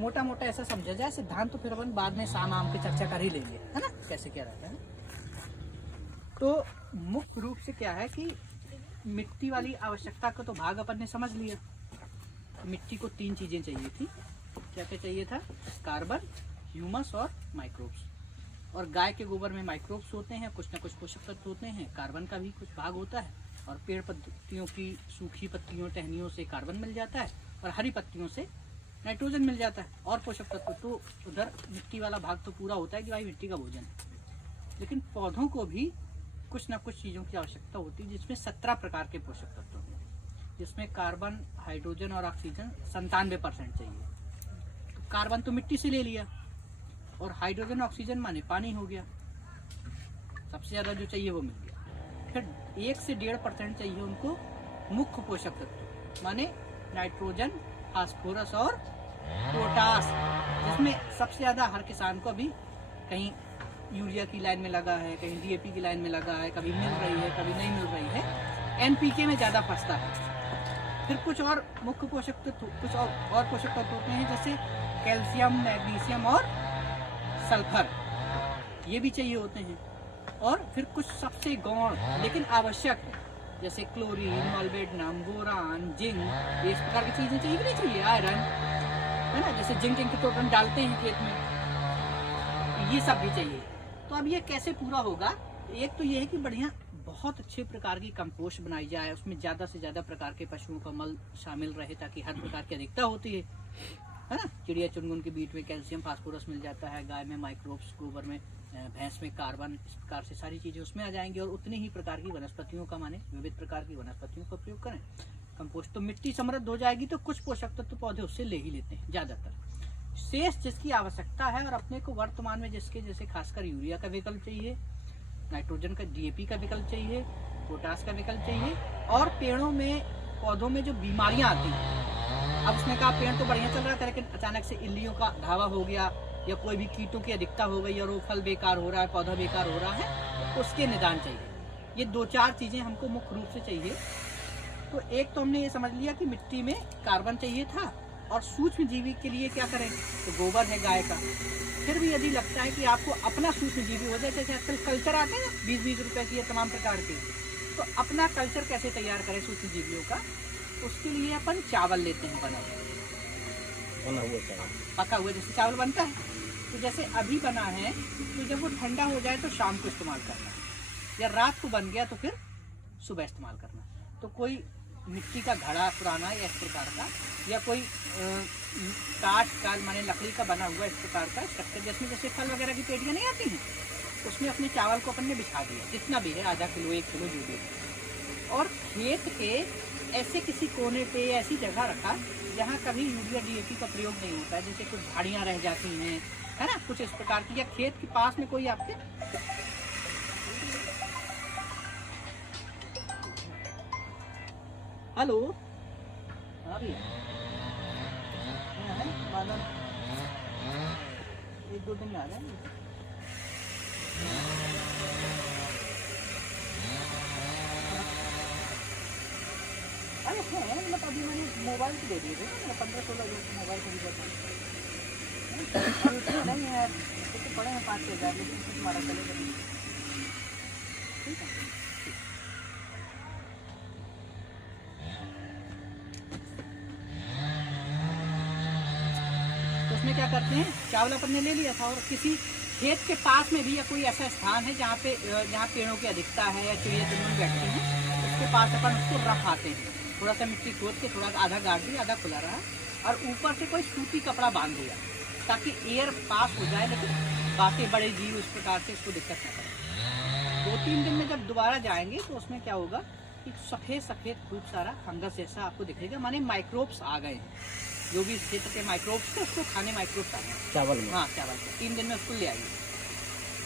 मोटा मोटा ऐसा समझा जाए सिद्धांत, तो फिर अपन बाद में शाम आम की चर्चा कर ही लेंगे, है ना, कैसे क्या रहता है। तो मुख्य रूप से क्या है कि मिट्टी वाली आवश्यकता का तो भाग अपन ने समझ लिया। मिट्टी को 3 चीजें चाहिए थी। क्या क्या चाहिए था? कार्बन, ह्यूमस और माइक्रोब्स। और गाय के गोबर में माइक्रोब्स होते हैं, कुछ ना कुछ पोषक तत्व होते हैं, कार्बन का भी कुछ भाग होता है, और पेड़ पत्तियों की सूखी पत्तियों टहनियों से कार्बन मिल जाता है, और हरी पत्तियों से नाइट्रोजन मिल जाता है और पोषक तत्व। तो उधर मिट्टी वाला भाग तो पूरा होता है कि भाई मिट्टी का भोजन है। लेकिन पौधों को भी कुछ ना कुछ चीज़ों की आवश्यकता होती है, जिसमें 17 प्रकार के पोषक तत्व हैं, जिसमें कार्बन, हाइड्रोजन और ऑक्सीजन 97% चाहिए। तो कार्बन तो मिट्टी से ले लिया, और हाइड्रोजन ऑक्सीजन माने पानी हो गया, सबसे ज़्यादा जो चाहिए वो मिल गया। फिर 1 से 1.5% चाहिए उनको मुख्य पोषक तत्व, माने नाइट्रोजन, फास्फोरस और पोटास, जिसमें सबसे ज़्यादा हर किसान को अभी कहीं यूरिया की लाइन में लगा है, कहीं डीएपी की लाइन में लगा है, कभी मिल रही है कभी नहीं मिल रही है, एनपीके में ज़्यादा फंसता है। फिर कुछ और मुख्य पोषक तत्व, कुछ और पोषक तत्व होते हैं, जैसे कैल्शियम, मैग्नीशियम और सल्फर, ये भी चाहिए होते हैं। और फिर कुछ सबसे गौण लेकिन आवश्यक है, जैसे क्लोरीन, मॉलिब्डेनम, बोरान, जिंक, ये इस प्रकार की चीज़ें चाहिए कि नहीं चाहिए, आयरन, है ना, जैसे जिंक के तो अपन डालते हैं खेत में, ये सब भी चाहिए। तो अब ये कैसे पूरा होगा? एक तो ये है कि बढ़िया बहुत अच्छे प्रकार की कंपोस्ट बनाई जाए, उसमें ज़्यादा से ज़्यादा प्रकार के पशुओं का मल शामिल रहे, ताकि हर प्रकार की अधिकता होती है ना। चिड़िया चुनमुन के बीट में कैल्शियम, फास्फोरस मिल जाता है, गाय में माइक्रोब्स, गोबर में, भैंस में कार्बन, इस प्रकार से सारी चीज़ें उसमें आ जाएंगी। और उतनी ही प्रकार की वनस्पतियों का, माने विविध प्रकार की वनस्पतियों का प्रयोग करें कंपोस्ट, तो मिट्टी समृद्ध हो जाएगी। तो कुछ पोषक तत्व पौधे उससे ले ही लेते हैं ज़्यादातर, शेष जिसकी आवश्यकता है। और अपने को वर्तमान में जिसके जैसे खासकर यूरिया का विकल्प चाहिए, नाइट्रोजन का, डीएपी का विकल्प चाहिए, पोटास का विकल्प चाहिए। और पेड़ों में, पौधों में जो बीमारियां आती हैं, अब उसने कहा पेड़ तो बढ़िया चल रहा था, लेकिन अचानक से इल्लियों का धावा हो गया, या कोई भी कीटों की अधिकता हो गई, और वो फल बेकार हो रहा है, पौधा बेकार हो रहा है, तो उसके निदान चाहिए। ये 2-4 चीजें हमको मुख्य रूप से चाहिए। तो एक तो हमने ये समझ लिया कि मिट्टी में कार्बन चाहिए था, और सूक्ष्म जीवी के लिए क्या करें, तो गोबर है गाय का। फिर भी यदि लगता है कि आपको अपना सूक्ष्म जीवी हो जाए, जैसे आजकल कल्चर आते हैं 20-20 रुपए की, तमाम प्रकार के, तो अपना कल्चर कैसे तैयार करें सूक्ष्म जीवियों का, उसके लिए अपन चावल लेते हैं, बना हुआ चावल, पका हुआ जैसे चावल बनता है। तो जैसे अभी बना है, तो जब वो ठंडा हो जाए तो शाम को इस्तेमाल करना, या रात को बन गया तो फिर सुबह इस्तेमाल करना। तो कोई मिट्टी का घड़ा पुराना या इस प्रकार का, या कोई काठ का, माने लकड़ी का बना हुआ इस प्रकार का स्ट्रक्चर, जिसमें जैसे फल वगैरह की पेटियाँ नहीं आती हैं, उसमें अपने चावल को अपन ने बिछा दिया, जितना भी है, आधा किलो, 1 किलो, जो भी है। और खेत के ऐसे किसी कोने पे ऐसी जगह रखा जहाँ कभी यूरिया डीएपी का प्रयोग नहीं होता है, जैसे कुछ झाड़ियाँ रह जाती हैं, है ना, कुछ इस प्रकार की, या खेत के पास में कोई आपके हेलो, हाँ भैया, बादल 1-2 दिन में आ जाएंगे। अरे है, मतलब अभी मैंने मोबाइल की दे दिए थे ना, 15-16 मोबाइल खरीदा था, नहीं है तो पड़े हैं 5-6 हज़ार, लेकिन कुछ हमारा चलेगा नहीं, ठीक है। तो उसमें क्या करते हैं, चावल अपन ने ले लिया था, और किसी खेत के पास में भी या कोई ऐसा स्थान है जहाँ पेड़ों की अधिकता है, या चिड़िया चुनमुन बैठती हैं, उसके पास अपन उसको रख आते हैं, थोड़ा सा मिट्टी खोद के, थोड़ा आधा गाड़ दिया, आधा खुला रहा, और ऊपर से कोई सूती कपड़ा बांध दिया, ताकि एयर पास हो जाए, लेकिन बातें बड़े जीव इस प्रकार से इसको दिक्कत न करें। 2-3 दिन में जब दोबारा जाएंगे तो उसमें क्या होगा कि सफ़ेद खूब सारा फंगस जैसा आपको दिखेगा, माने माइक्रोब्स आ गए हैं, जो भी इस क्षेत्र के माइक्रोब्स थे उसको खाने माइक्रोब्स आ गए चावल में। हाँ, चावल को 3 दिन में उसको ले आइए।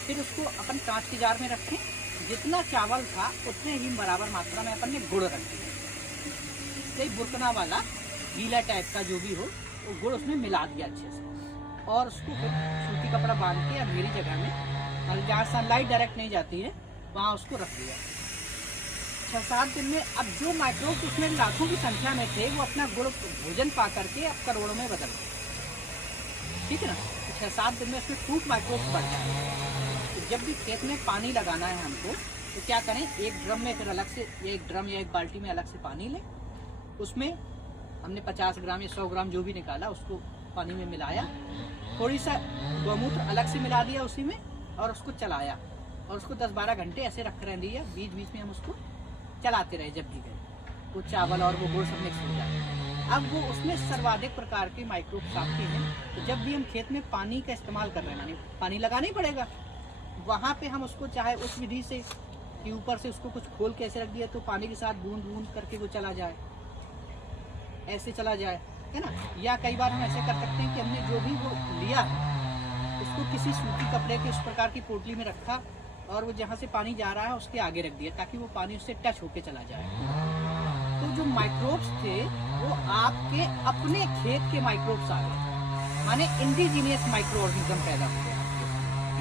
फिर उसको अपन कांच की जार में रखें, जितना चावल था उतने ही बराबर मात्रा में अपन ने गुड़ रख दिया, कोई बुरकना वाला गीला टाइप का जो भी हो, वो गुड़ उसमें मिला दिया अच्छे से, और उसको फिर सूती कपड़ा बांध के अंधेरी जगह में, और जहाँ सनलाइट डायरेक्ट नहीं जाती है वहाँ उसको रख दिया। 6-7 दिन में अब जो माइक्रोब्स उसमें लाखों की संख्या में थे, वो अपना गुड़ भोजन पा करके अब करोड़ों में बदल गए। ठीक है ना। तो 6-7 दिन में उसमें फ्रूट माइक्रोब्स बढ़ जाएंगे। तो जब भी खेत में पानी लगाना है हमको, तो क्या करें, एक ड्रम में फिर अलग से, या एक ड्रम या एक बाल्टी में अलग से पानी लें, उसमें हमने 50 ग्राम या 100 ग्राम जो भी निकाला उसको पानी में मिलाया, थोड़ी सा गौमूत्र अलग से मिला दिया उसी में, और उसको चलाया, और उसको 10-12 घंटे ऐसे रख रहे दिया। बीच बीच में हम उसको चलाते रहे, जब भी गए वो चावल और वो गुड़ सब मिक्स हो जाए। अब वो उसमें सर्वाधिक प्रकार के माइक्रोब्स आते हैं। तो जब भी हम खेत में पानी का इस्तेमाल कर रहे हैं, पानी लगाना ही पड़ेगा, वहाँ पे हम उसको चाहे उस विधि से कि ऊपर से उसको कुछ खोल के ऐसे रख दिया तो पानी के साथ बूंद बूंद करके वो चला जाए, ऐसे चला जाए, है ना। या कई बार हम ऐसे कर सकते हैं कि हमने जो भी वो लिया उसको किसी सूती कपड़े के इस प्रकार की पोटली में रखा, और वो जहाँ से पानी जा रहा है उसके आगे रख दिया, ताकि वो पानी उससे टच होके चला जाए। तो जो माइक्रोब्स थे वो आपके अपने खेत के माइक्रोब्स आ गए, माने इंडिजीनियस माइक्रो ऑर्गेनिज्म पैदा हो गए,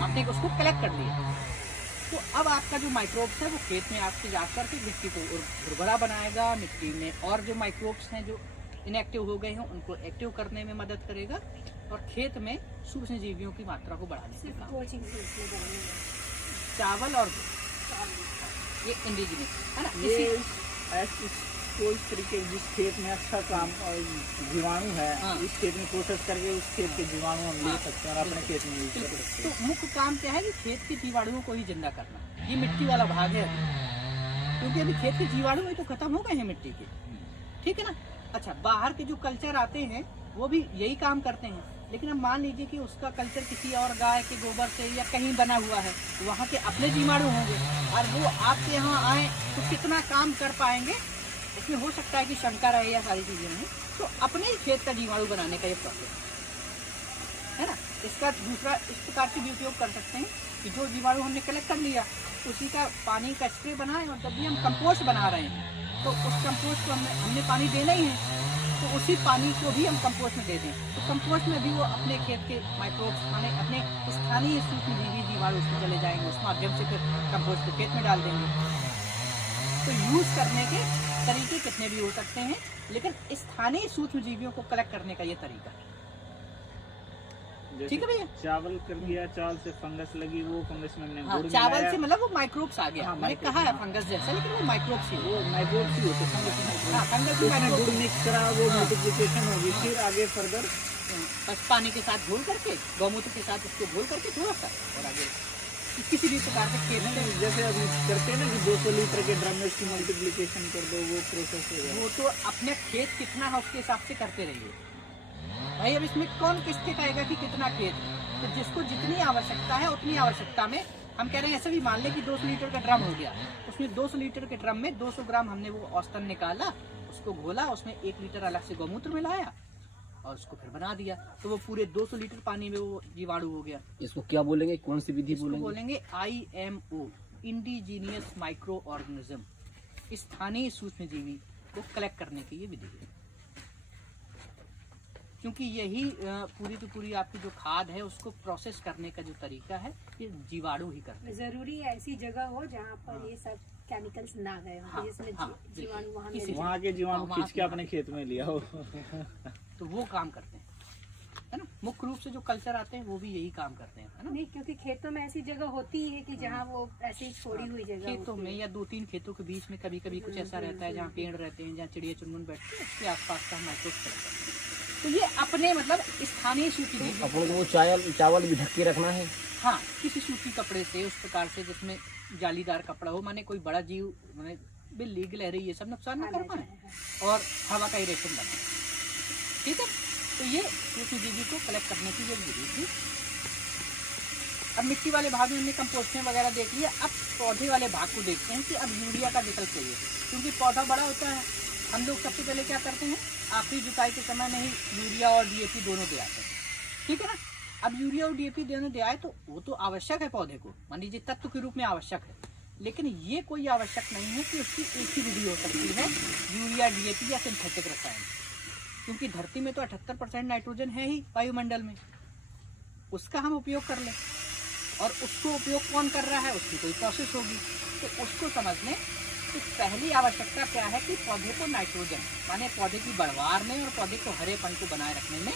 आपने उसको कलेक्ट कर लिया। तो अब आपका जो माइक्रोब्स है वो खेत में आपके जाकर के मिट्टी को उर्वरा बनाएगा, मिट्टी में और जो माइक्रोब्स हैं जो इनएक्टिव हो गए हैं उनको एक्टिव करने में मदद करेगा, और खेत में सूक्ष्म जीवियों की मात्रा को बढ़ाने के काम। चावल और ये इंडिजिनियस है ना। ये कोई तरीके जिस खेत में अच्छा काम और जीवाणु है, हाँ। इस खेत में प्रोसेस करके उस खेत के जीवाणु हम ले सकते हैं और अपने खेत में यूज कर सकते हैं। तो मुख्य काम क्या है कि खेत के जीवाणुओं को ही जिंदा करना, ये मिट्टी वाला भाग है। क्योंकि अभी खेत के जीवाणु ही तो खत्म हो गए हैं मिट्टी के, ठीक है ना। अच्छा, बाहर के जो कल्चर आते हैं वो भी यही काम करते हैं, लेकिन अब मान लीजिए कि उसका कल्चर किसी और गाय के गोबर से या कहीं बना हुआ है, वहाँ के अपने जीवाणु होंगे, और वो आपके यहाँ आए तो कितना काम कर पाएंगे, इसमें हो सकता है कि शंका रहे या सारी चीज़ें नहीं। तो अपने ही खेत का जीवाणु बनाने का ये प्रोसेस है ना। इसका दूसरा इस प्रकार से भी उपयोग कर सकते हैं कि जो जीवाणु हमने कलेक्ट कर लिया उसी का पानी का स्प्रे बनाएं, और जब भी हम कंपोस्ट बना रहे हैं तो उस कंपोस्ट को हमने पानी देना ही है, तो उसी पानी को भी हम कंपोस्ट में दे दें। तो कंपोस्ट में भी वो अपने खेत के माइक्रोब्स माने अपने स्थानीय सूक्ष्मजीवी जीवाणु उसमें चले जाएंगे, उस माध्यम से फिर कंपोस्ट को खेत में डाल देंगे। तो यूज करने के तरीके कितने भी हो सकते हैं, लेकिन स्थानीय सूक्ष्मजीवियों को कलेक्ट करने का ये तरीका है। ठीक है भैया। चावल कर दिया, चावल से फंगस लगी, वो फंगस में हमने गुड़ चावल मिलाया। से मतलब वो माइक्रोब्स आ गया। हाँ, मैंने कहा है फंगस जैसा, लेकिन वो माइक्रोब्स ही वो माइक्रोब्स ही होते, फंगस फंगस तो उसमें गुड़ मिक्स करा, वो मल्टीप्लिकेशन होगी, फिर आगे फर्दर बस पानी के साथ घोल करके, गौमूत्र के साथ उसको घोल करके थोड़ा सा, और आगे किसी भी प्रकार के खेत में जैसे अभी करते हैं ना कि 200 लीटर के ड्रम में उसकी मल्टीप्लिकेशन कर दो, वो प्रोसेस हो जाए। वो तो अपने खेत कितना है उसके हिसाब से करते रहिए भाई। अब इसमें कौन किसके कहेगा कि कितना खेत है, तो जिसको जितनी आवश्यकता है उतनी आवश्यकता में हम कह रहे हैं। ऐसे भी मान लें कि 200 लीटर का ड्रम हो गया, उसमें 200 लीटर के ड्रम में 200 ग्राम हमने वो औसतन निकाला, उसको घोला, उसमें 1 लीटर अलग से गौमूत्र मिलाया और उसको फिर बना दिया, तो वो पूरे 200 लीटर पानी में वो जीवाणु हो गया। इसको क्या बोलेंगे, कौन सी विधि बोलेंगे IMO, इंडिजीनियस माइक्रो ऑर्गेनिज्म, स्थानीय सूक्ष्मजीवी को कलेक्ट करने की ये विधि है। क्योंकि यही पूरी की पूरी आपकी जो खाद है उसको प्रोसेस करने का जो तरीका है ये जीवाणु ही करते हैं। जरूरी ऐसी जगह हो जहाँ पर ये सब केमिकल्स ना गए हो, जिसमें जीवाणु वहाँ के जीवाणु खींच के अपने खेत में लिया हो तो वो काम करते हैं, है ना। मुख्य रूप से जो कल्चर आते हैं वो भी यही काम करते हैं, है ना। नहीं, क्योंकि खेतों में ऐसी जगह होती है कि जहाँ वो ऐसी छोड़ी हुई जगह खेतों में या 2-3 खेतों के बीच में कभी कभी कुछ ऐसा रहता है जहाँ पेड़ रहते हैं, जहाँ चिड़िया चुनमुन बैठते हैं, उसके आसपास का माइक्रोब। तो ये अपने मतलब स्थानीय सूती अपन को चावल भी ढक के रखना है। हाँ, किसी सूती कपड़े से उस प्रकार से जिसमें जालीदार कपड़ा हो, माने कोई बड़ा जीव माने बिल्ली गिलहरी ये सब नुकसान न कर पाए, और हवा का इरेशन बना, ठीक है। तो ये सूक्ष्म जीवी को कलेक्ट करने की ये विधि थी। अब मिट्टी वाले भाग में हमने कंपोस्टिंग वगैरह देख लिया। अब पौधे वाले भाग को देखते हैं कि अब यूरिया का विकल्प चाहिए, क्योंकि पौधा बड़ा होता है। हम लोग सबसे पहले क्या करते हैं, आखिरी जुताई के समय में ही यूरिया और DAP दोनों दे आते हैं, ठीक है ना। अब यूरिया और DAP दोनों दे आए तो वो तो आवश्यक है पौधे को, मान लीजिए तत्व के रूप में आवश्यक है, लेकिन ये कोई आवश्यक नहीं है कि उसकी एक ही विधि हो सकती है, यूरिया, DAP या सिंथेटिक रसायन। क्योंकि धरती में तो 78% नाइट्रोजन है ही वायुमंडल में, उसका हम उपयोग कर लें, और उसको उपयोग कौन कर रहा है, उसकी कोई प्रोसेस होगी। तो उसको समझने तो पहली आवश्यकता क्या है कि पौधे को नाइट्रोजन माने पौधे की बढ़वार में और पौधे को हरेपन को बनाए रखने में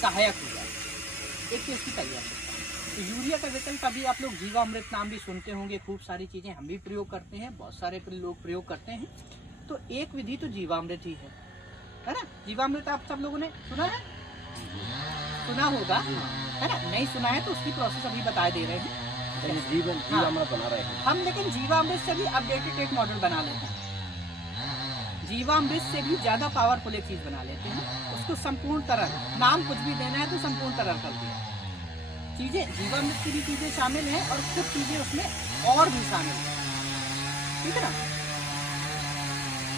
सहायक हो जाए। एक तो इसकी तैयारी। तो यूरिया का विकल्प अभी आप लोग जीवामृत नाम भी सुनते होंगे, खूब सारी चीज़ें हम भी प्रयोग करते हैं, बहुत सारे लोग प्रयोग करते हैं। तो एक विधि तो जीवामृत ही है ना। जीवामृत आप सब लोगों ने सुना है, सुना होगा, है ना। नहीं सुना है तो उसकी प्रोसेस अभी बता दे रहे हैं। जीवामृत बना रहे हैं हम, लेकिन जीवामृत से भी अपडेटेड एक मॉडल बना लेते हैं। जीवामृत से भी ज्यादा पावरफुल एक चीज बना लेते हैं, उसको संपूर्ण तरल, नाम कुछ भी देना है तो संपूर्ण तरल कर दिया। चीजें जीवामृत की भी चीजें शामिल हैं और कुछ चीजें उसमें और भी शामिल हैं, ठीक है ना।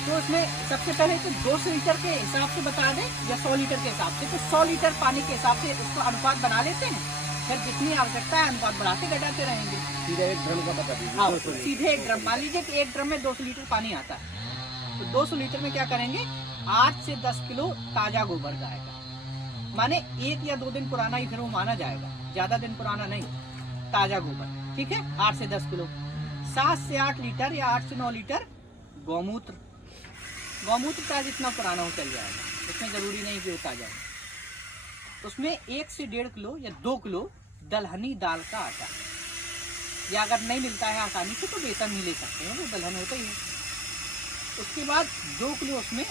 तो उसमें सबसे पहले तो 200 लीटर के हिसाब से बता दें या 100 लीटर के हिसाब से, तो 100 लीटर पानी के हिसाब से उसको अनुपात बना लेते हैं। फिर जितनी आवश्यकता है अनुपात बढ़ाते घटाते रहेंगे। सीधा 1 ड्रम का बता दीजिए। हाँ, सीधे 1 ड्रम, मान लीजिए कि 1 ड्रम में 200 लीटर पानी आता है, तो 200 लीटर में क्या करेंगे, 8 से 10 किलो ताजा गोबर जाएगा। माने 1 या 2 दिन पुराना ही फिर वो माना जाएगा, ज्यादा दिन पुराना नहीं, ताजा गोबर, ठीक है। 8 से 10 किलो। 7 से 8 लीटर या 8 से 9 लीटर गौमूत्र। गौमूत्र चाहे जितना पुराना हो चल जाएगा, उसमें जरूरी नहीं कि वो ताजा हो। उसमें 1 से 1.5 किलो या 2 किलो दलहनी दाल का आटा, या अगर नहीं मिलता है आसानी से तो बेसन ही ले सकते हैं, वो दलहन होता ही है। उसके बाद 2 किलो उसमें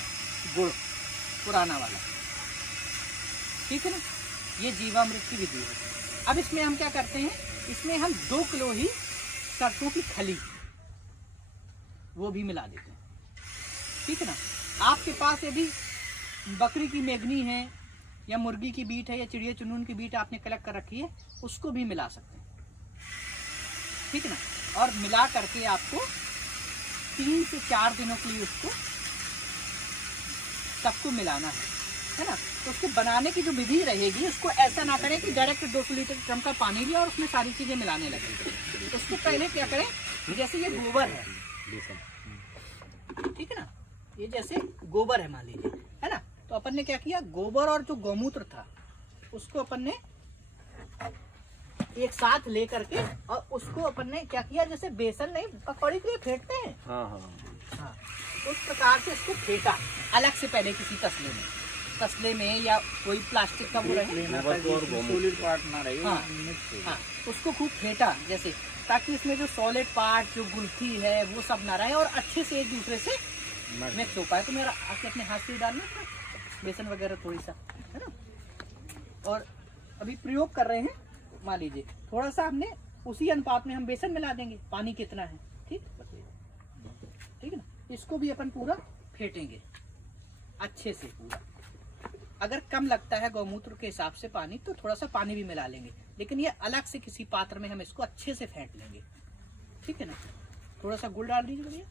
गुड़ पुराना वाला, ठीक है ना। ये जीवामृत की विधि है। अब इसमें हम क्या करते हैं, इसमें हम 2 किलो ही सरसों की खली वो भी मिला देते हैं, ठीक है ना। आपके पास यदि बकरी की मेगनी है या मुर्गी की बीट है या चिड़िया चुनून की बीट आपने कलेक्ट कर रखी है, उसको भी मिला सकते हैं, ठीक है ना। और मिला करके आपको 3 से 4 दिनों के लिए उसको सबको मिलाना है ना। तो उसको बनाने की जो विधि रहेगी, उसको ऐसा ना करें कि डायरेक्ट 200 लीटर ड्रम का पानी लिया और उसमें सारी चीजें मिलाने लगे। उसको पहले क्या करें, जैसे ये गोबर है, ठीक है ना, ये जैसे गोबर है मान लीजिए, है ना। तो अपन ने क्या किया, गोबर और जो गौमूत्र था उसको अपन ने एक साथ ले करके और उसको अपन ने क्या किया, जैसे बेसन नहीं पकौड़ी के लिए फेंटते हैं, हाँ, उस प्रकार से इसको फेंटा अलग से पहले किसी तसले में या कोई प्लास्टिक का वो रहे, हाँ, उसको खूब फेंटा जैसे, ताकि इसमें जो सॉलिड पार्ट जो गुल्थी है वो सब ना रहे और अच्छे से एक दूसरे से मिक्स हो पाए। तो मेरा आपके अपने हाथ से डालना था बेसन वगैरह थोड़ी सा, है ना। और अभी प्रयोग कर रहे हैं, मान लीजिए थोड़ा सा हमने उसी अनुपात में हम बेसन मिला देंगे, पानी कितना है, ठीक है ना। इसको भी अपन पूरा फेंटेंगे अच्छे से पूरा। अगर कम लगता है गौमूत्र के हिसाब से पानी तो थोड़ा सा पानी भी मिला लेंगे, लेकिन ये अलग से किसी पात्र में हम इसको अच्छे से फेंट लेंगे, ठीक है ना। थोड़ा सा गुड़ डाल दीजिए भैया,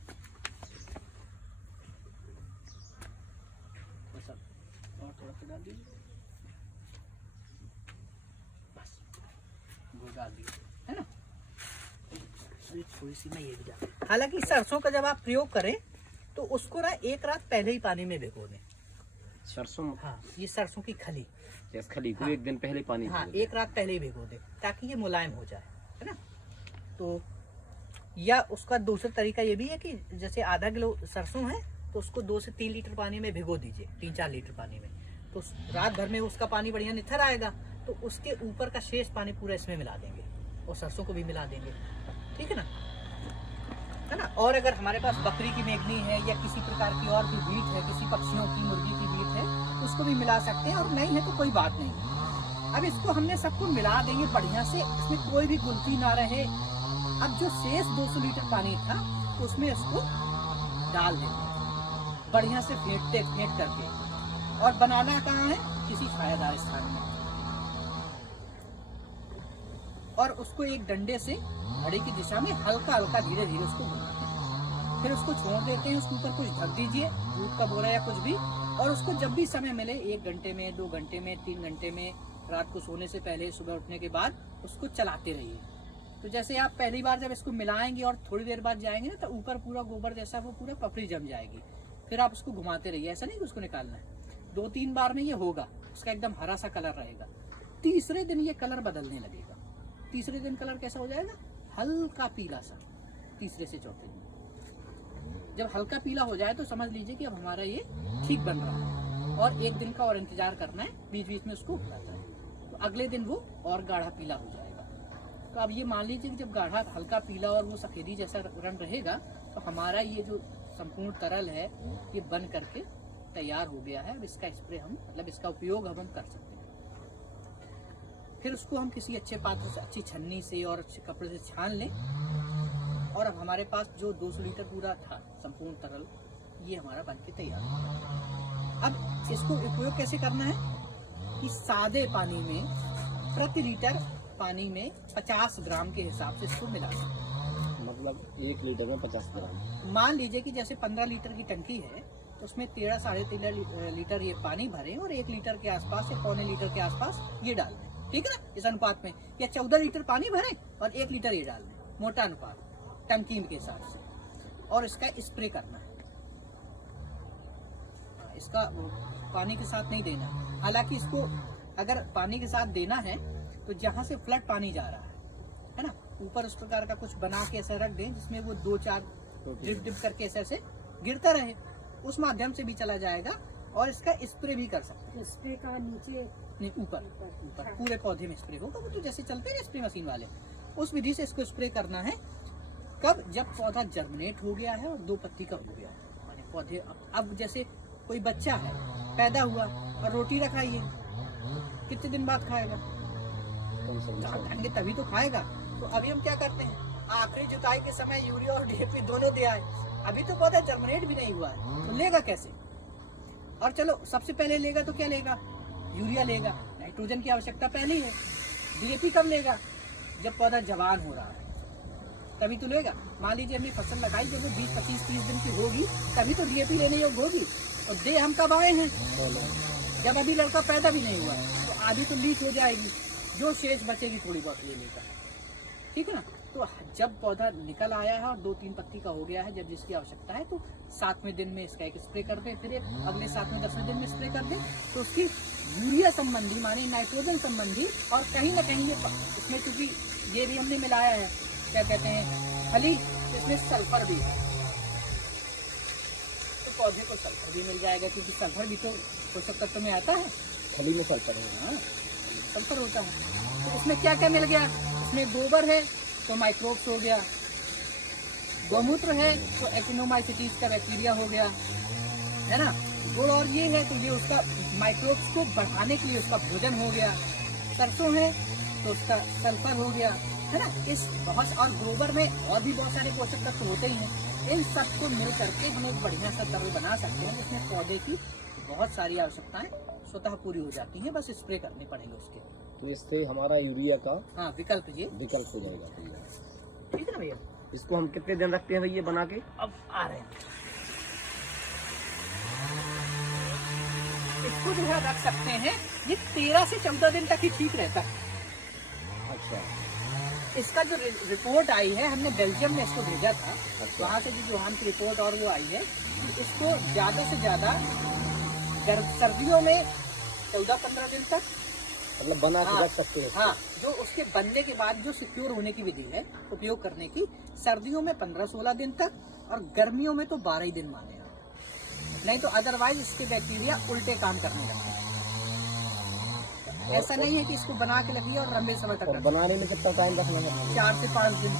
और थोड़ा सा डाल दीजिए, बस गुड़ डाल दीजिए, है ना। थोड़ी सी मैं ये भी डाल, हालांकि सरसों का जब आप प्रयोग करें तो उसको ना 1 रात पहले ही पानी में भिगो दें। सरसों, हाँ, ये सरसों की खली, खली को हाँ, 1 दिन पहले पानी, हाँ, 1 रात पहले ही भिगो दे ताकि ये मुलायम हो जाए, है ना। तो या उसका दूसरा तरीका ये भी है कि जैसे आधा किलो सरसों है तो उसको 2 से 3 लीटर पानी में भिगो दीजिए, 3-4 लीटर पानी में, तो रात भर में उसका पानी बढ़िया निथर आएगा। तो उसके ऊपर का शेष पानी पूरा इसमें मिला देंगे और सरसों को भी मिला देंगे, ठीक है ना, है ना। और अगर हमारे पास बकरी की मेगनी है या किसी प्रकार की और भी बीट है, किसी पक्षियों की मुर्गी की बीट है, तो उसको भी मिला सकते हैं, और नहीं है तो कोई बात नहीं। अब इसको हमने सबको मिला देंगे बढ़िया से, इसमें कोई भी गुल्थी ना रहे। अब जो शेष 200 लीटर पानी था उसमें इसको डाल देंगे बढ़िया से फेंट करके, और बनाना कहाँ है, किसी छायादार स्थान में, और उसको एक डंडे से घड़ी की दिशा में हल्का हल्का धीरे धीरे उसको घुमाना, फिर उसको छोड़ देते हैं। उसके ऊपर कुछ ढक दीजिए, दूध का बोरा या कुछ भी, और उसको जब भी समय मिले 1 घंटे में, 2 घंटे में, 3 घंटे में, रात को सोने से पहले, सुबह उठने के बाद उसको चलाते रहिए। तो जैसे आप पहली बार जब इसको मिलाएंगे और थोड़ी देर बाद जाएंगे ना, तो ऊपर पूरा गोबर जैसा वो पूरा पपड़ी जम जाएगी। फिर आप उसको घुमाते रहिए, ऐसा नहीं कि उसको निकालना है। 2-3 बार में ये होगा, उसका एकदम हरा सा कलर रहेगा। तीसरे दिन ये कलर बदलने लगेगा। तीसरे दिन कलर कैसा हो जाएगा, हल्का पीला सा। तीसरे से चौथे दिन जब हल्का पीला हो जाए तो समझ लीजिए कि अब हमारा ये ठीक बन रहा है, और 1 दिन का और इंतजार करना है, बीच बीच में उसको उठाता है। तो अगले दिन वो और गाढ़ा पीला हो जाएगा। तो अब ये मान लीजिए कि जब गाढ़ा हल्का पीला और वो सफेदी जैसा रंग रहेगा तो हमारा ये जो संपूर्ण तरल है ये बन करके तैयार हो गया है। अब इसका स्प्रे हम मतलब इसका उपयोग हम कर सकते हैं। फिर उसको हम किसी अच्छे पात्र से, अच्छी छन्नी से और अच्छे कपड़े से छान लें। और अब हमारे पास जो 200 लीटर पूरा था संपूर्ण तरल, ये हमारा बन के तैयार हो गया। अब इसको उपयोग कैसे करना है कि सादे पानी में प्रति लीटर पानी में 50 ग्राम के हिसाब से इसको मिलाना। मतलब 1 लीटर में 50 ग्राम। मान लीजिए कि जैसे 15 लीटर की टंकी है तो उसमें 13 साढ़े 13 लीटर ये पानी भरें और 1 लीटर के आसपास या पौने लीटर के आसपास ये डाल दें। ठीक है ना, इस अनुपात में। या 14 लीटर पानी भरें और 1 लीटर ये डाल दें, मोटा अनुपात टंकी के हिसाब से। और इसका स्प्रे करना है। इसका पानी के साथ नहीं देना। हालांकि इसको अगर पानी के साथ देना है तो जहां से फ्लड पानी जा रहा है ना, ऊपर उस प्रकार का कुछ बना के ऐसा रख दें जिसमें वो 2-4 डिप डिप करके ऐसे गिरता रहे, उस माध्यम से भी चला जाएगा। और इसका स्प्रे भी कर सकते हैं। स्प्रे का नीचे नहीं, ऊपर पूरे पौधे में स्प्रे होगा। वो तो जैसे चलते हैं स्प्रे मशीन वाले, उस विधि से इसको स्प्रे करना है। कब? जब पौधा जर्मिनेट हो गया है और 2 पत्ती का हो गया है। माने पौधे अब जैसे कोई बच्चा है, पैदा हुआ और रोटी रखाइए, कितने दिन बाद खाएगा? खाएंगे तभी तो खाएगा। तो अभी हम क्या करते हैं, आखिरी जुताई के समय यूरिया और डीएपी दोनों दे आए। अभी तो पौधा जर्मिनेट भी नहीं हुआ है, तो लेगा कैसे? और चलो सबसे पहले लेगा तो क्या लेगा? यूरिया लेगा। नाइट्रोजन की आवश्यकता पहले ही है। डीएपी कब लेगा? जब पौधा जवान हो रहा है, तभी तो लेगा। मान लीजिए हमने फसल लगाई जब वो 20, 25, 30 दिन की होगी, तभी तो डीएपी लेने योग्य होगी। और दे हम कब आए हैं? जब अभी लड़का पैदा भी नहीं हुआ है। तो आधी तो लीच हो जाएगी, जो शेष बचेगी थोड़ी बहुत ले लेगा। ठीक है ना। तो जब पौधा निकल आया है और 2-3 पत्ती का हो गया है, जब जिसकी आवश्यकता है, तो 7वें दिन में इसका एक स्प्रे कर दें। फिर एक अगले 7वें 10वें दिन में स्प्रे कर दें। तो उसकी यूरिया संबंधी माने नाइट्रोजन संबंधी और कहीं ना कहीं इसमें चूंकि ये भी हमने मिलाया है, क्या कहते हैं, खली, इसमें सल्फर भी है, तो पौधे को सल्फर भी मिल जाएगा। क्योंकि सल्फर भी तो पोषक तत्व में आता है। खली में सल्फर है। हाँ, सल्फर होता है। तो इसमें क्या क्या मिल गया? इसमें गोबर है तो माइक्रोब्स हो गया, गौमूत्र है तो एक्टिनोमाइसिटीज का बैक्टीरिया हो गया, है ना। गुड़ और ये है तो ये उसका माइक्रोब्स को बढ़ाने के लिए उसका भोजन हो गया। सरसों है तो उसका सल्फर हो गया, है ना। इस बहुत और गोबर में और भी बहुत सारे पोषक तत्व होते ही हैं। इन सबको मिल करके हम एक बढ़िया सा तरल बना सकते हैं जिसमें पौधे की बहुत सारी आवश्यकताएं स्वतः पूरी हो जाती हैं। बस स्प्रे करने पड़ेंगे उसके। तो इससे हमारा यूरिया का विकल्प ये विकल्प हो जाएगा। ठीक है ना भैया। इसको हम कितने दिन रखते हैं भैया बना के? अब आ रहे हैं, इसको जो है रख सकते हैं। ये 13 से 14 दिन तक ही ठीक रहता है। अच्छा। इसका जो रिपोर्ट आई है, हमने बेल्जियम में इसको भेजा था। अच्छा। वहाँ से जो जोहान की रिपोर्ट और वो आई है कि इसको ज्यादा से ज्यादा सर्दियों में 14-15 दिन तक मतलब बना के रख सकते हैं। हाँ, जो उसके बनने के बाद जो सिक्योर होने की विधि है उपयोग करने की, सर्दियों में 15-16 दिन तक और गर्मियों में तो 12 ही दिन माने, नहीं तो अदरवाइज इसके बैक्टीरिया उल्टे काम करने लगते हैं। ऐसा नहीं है कि इसको बना के रखिए और लंबे समय तक। बनाने में कितना टाइम रखना है? 4 से 5 दिन।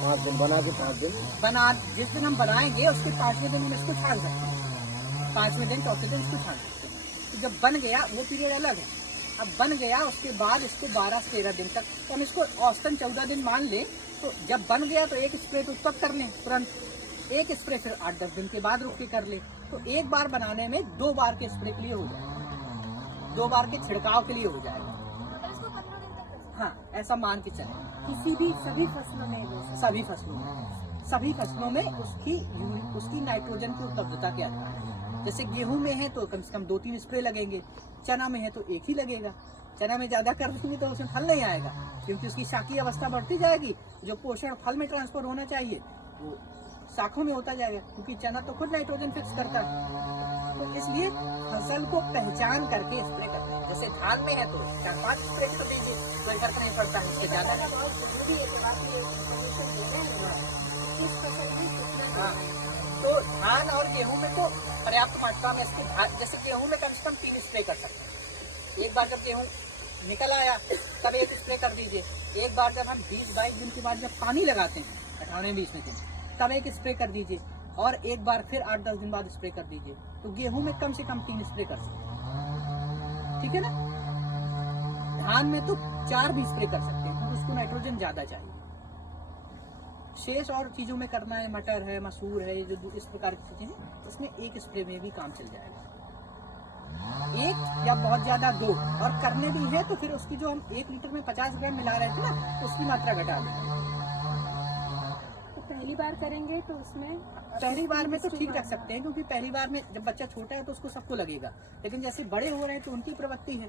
5 दिन बना के 5 दिन बना, जिस दिन हम बनाएंगे उसके 5वें दिन हम इसको छान सकते हैं। 5वें दिन 4थे दिन इसको छान सकते हैं। तो जब बन गया वो पीरियड अलग है। अब बन गया उसके बाद इसको 12 से 13 दिन तक, तो हम इसको औसतन 14 दिन मान लें। तो जब बन गया तो एक स्प्रे तो तब कर लें तुरंत, एक स्प्रे फिर 8-10 दिन के बाद रुक के कर ले। तो एक बार बनाने में 2 बार के स्प्रे के लिए हो जाएगा, 2 बार के छिड़काव के लिए हो जाएगा। हाँ, ऐसा मान के चले। किसी भी सभी फसलों में सभी फसलों में उसकी नाइट्रोजन की उपलब्धता के आधार है। जैसे गेहूं में है तो कम से कम 2-3 स्प्रे लगेंगे, चना में है तो 1 ही लगेगा। चना में ज्यादा कर देंगे तो उसमें फल नहीं आएगा, क्योंकि उसकी शाखीय अवस्था बढ़ती जाएगी। जो पोषण फल में ट्रांसफर होना चाहिए वो शाखों में होता जाएगा, क्योंकि चना तो खुद नाइट्रोजन फिक्स करता है। तो इसलिए फसल को पहचान करके स्प्रे करते हैं। जैसे धान में है तो 4-5 स्प्रे तो दीजिए, कोई फर्क नहीं पड़ता है, उससे ज्यादा हाँ। तो धान और गेहूं में तो पर्याप्त मात्रा में इसके, जैसे गेहूं में कम से कम 3 स्प्रे कर सकते हैं। एक बार जब गेहूं निकल आया तब एक स्प्रे कर दीजिए। एक बार जब हम 20-22 दिन के बाद जब पानी लगाते हैं 18-20 दिन तब एक स्प्रे कर दीजिए, और एक बार फिर 8-10 दिन बाद स्प्रे कर दीजिए। तो गेहूं में कम से कम 3 स्प्रे कर सकते हैं, ठीक है ना। धान में तो 4 भी स्प्रे कर सकते हैं क्योंकि उसको नाइट्रोजन ज्यादा चाहिए। शेष और चीजों में करना है, मटर है, मसूर है, जो इस प्रकार की चीजें, इसमें एक स्प्रे में भी काम चल जाएगा। एक या बहुत ज्यादा 2, और करने भी है तो फिर उसकी जो हम 1 लीटर में 50 ग्राम मिला रहे थे ना, तो उसकी मात्रा घटा देंगे। तो पहली बार करेंगे तो उसमें पहली बार में तो ठीक रख सकते हैं, क्योंकि पहली बार में जब बच्चा छोटा है तो उसको सबको लगेगा, लेकिन जैसे बड़े हो रहे हैं तो उनकी प्रवृत्ति है,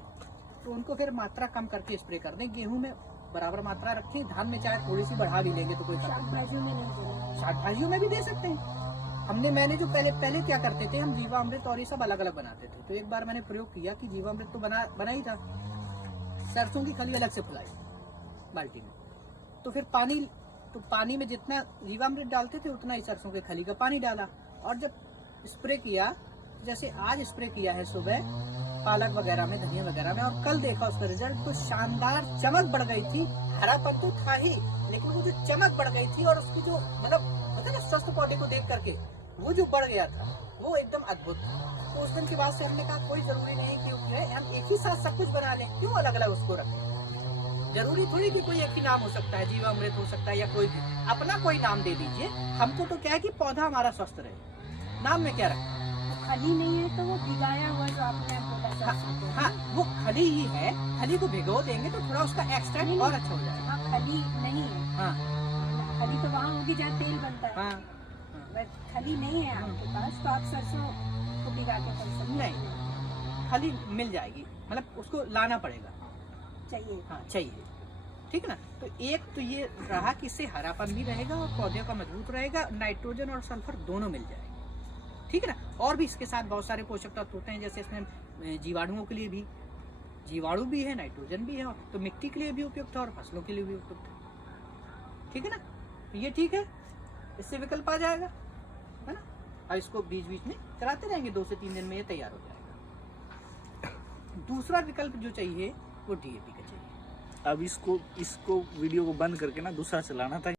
तो उनको फिर मात्रा कम करके स्प्रे कर दें। गेहूं में बराबर मात्रा रखें, धान में चाहे थोड़ी सी बढ़ा भी लेंगे तो कोई फर्क नहीं। शाकभाजियों में नहीं देना। शाकभाजियों में भी दे सकते हैं। मैंने जो पहले क्या करते थे, हम जीवामृत और ये सब अलग अलग बनाते थे। तो एक बार मैंने प्रयोग किया कि जीवामृत तो बना ही था, सरसों की खली अलग से फुलाई बाल्टी में, तो फिर पानी में जितना जीवामृत डालते थे उतना ही सरसों के खली का पानी डाला, और जब स्प्रे किया, जैसे आज स्प्रे किया है सुबह पालक वगैरह में, धनिया वगैरह में, और कल देखा उसका रिजल्ट, तो शानदार चमक बढ़ गई थी। हरापन तो था ही, लेकिन वो जो चमक बढ़ गई थी और उसकी जो मतलब स्वस्थ पौधे को देख करके वो जो बढ़ गया था वो एकदम अद्भुत था। तो उस दिन के बाद से हमने कहा कोई जरूरी नहीं कि हम एक ही साथ सब कुछ बना लें, क्यों अलग अलग उसको रखें। जरूरी थोड़ी कि कोई एक ही नाम हो सकता है, जीवामृत हो सकता है या कोई भी, अपना कोई नाम दे दीजिए। हमको तो क्या है कि पौधा हमारा स्वस्थ रहे, नाम में क्या रखें। खली नहीं है तो वो भिगाया हुआ जो आपने बोला, हाँ, वो खली ही है, खली को भिगो देंगे तो थोड़ा उसका एक्सट्रैक्ट और अच्छा हो जाएगा। हाँ, खली नहीं है। हाँ, खली तो वहाँ होगी जहाँ तेल बनता है। हाँ, बट खली नहीं है आपके पास, तो आप सरसों को भिगा के कर सकते हैं। नहीं, खली मिल जाएगी, मतलब उसको लाना पड़ेगा, चाहिए। हाँ चाहिए, ठीक ना। तो एक तो ये रहा कि इससे हरापन भी रहेगा और पौधे का मजबूत रहेगा, नाइट्रोजन और सल्फर दोनों मिल जाएगा, ठीक है ना। और भी इसके साथ बहुत सारे पोषक तत्व होते हैं, जैसे इसमें जीवाणुओं के लिए भी, जीवाणु भी है, नाइट्रोजन भी है, तो मिट्टी के लिए भी उपयुक्त है और फसलों के लिए भी उपयुक्त है, ठीक है ना। तो ये ठीक है, इससे विकल्प आ जाएगा, है ना। और इसको बीच बीच में कराते रहेंगे, 2 से 3 दिन में ये तैयार हो जाएगा। दूसरा विकल्प जो चाहिए वो DAP का चाहिए। अब इसको वीडियो को बंद करके ना दूसरा चलाना था।